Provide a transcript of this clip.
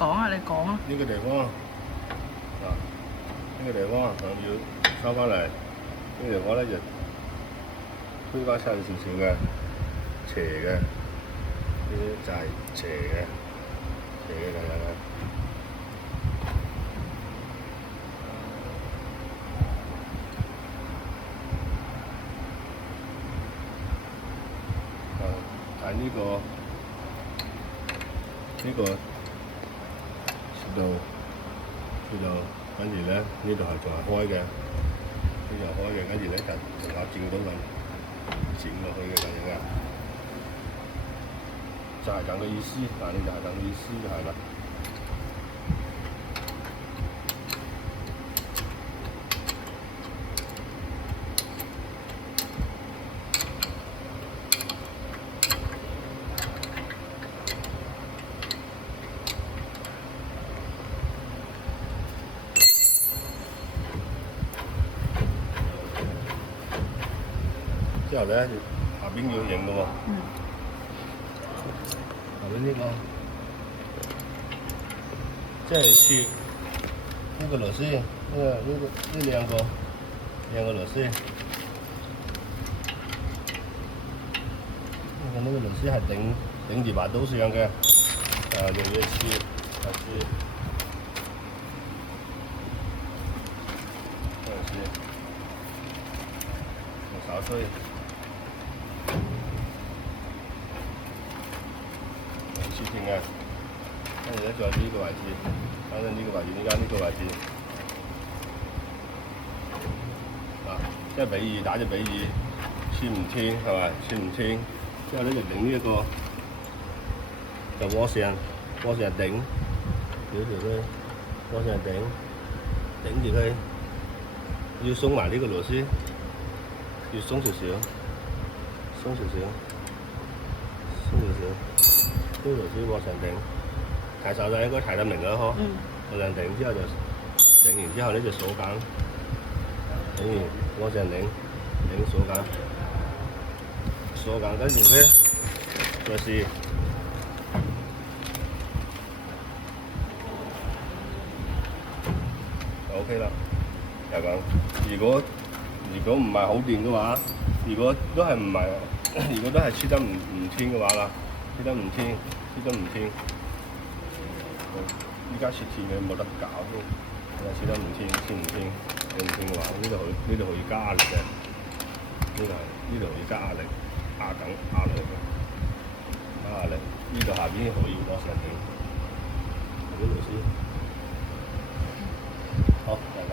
講啊，你講啊。呢個地方啊，呢個地方要收翻嚟，呢個地方咧就推返細少少嘅，斜嘅，呢啲就係斜嘅咁樣嘅。睇呢個切到，跟住咧呢度係仲係開嘅，呢度開嘅，跟住咧就仲有剪刀咁剪落去嘅咁樣嘅，就係咁嘅意思，嗱，你就係咁嘅意思就係啦。之後咧，下邊要影嘅喎。下邊呢個，即係切呢個螺絲，呢兩個螺絲，呢個螺絲係頂住把刀上嘅，用嘢切，用手推。切斷嘅，跟住咧再呢個位置，反正呢個位置，點解呢個位置？即係比喻打隻比喻，穿唔穿係咪？穿唔穿？之後咧就頂呢一個，就鍋上頂，條佢，鍋上頂住佢，要鬆埋呢個螺絲，要鬆少少。呢個螺絲鍋上頂，睇手仔應該睇得明啦，嗬。鍋上頂之後就頂完之後咧就鎖緊，頂完鍋上頂鎖緊，跟住咧再試，就 OK 啦。就咁。如果唔係好掂嘅話，如果都係切得唔穿嘅話啦。切得唔穿，依家切斷嘅冇得搞嘅，切得唔穿嘅話，呢度可以加壓力嘅，呢度可以加壓力，壓力嘅，加壓力，呢度下邊可以攞上頂，呢螺絲，好，大家。